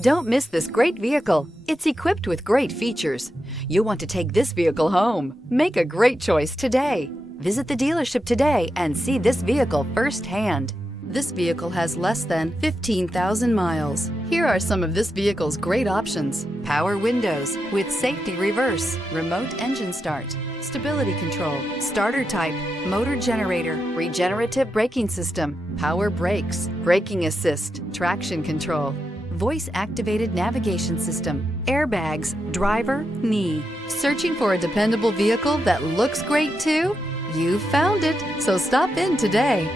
Don't miss this great vehicle. It's equipped with great features. You'll want to take this vehicle home. Make a great choice today. Visit the dealership today and see this vehicle firsthand. This vehicle has less than 15,000 miles. Here are some of this vehicle's great options: power windows with safety reverse, remote engine start, stability control, starter type, motor generator, regenerative braking system, power brakes, braking assist, traction control, voice-activated navigation system, airbags, driver, knee. Searching for a dependable vehicle that looks great too? You found it, so stop in today.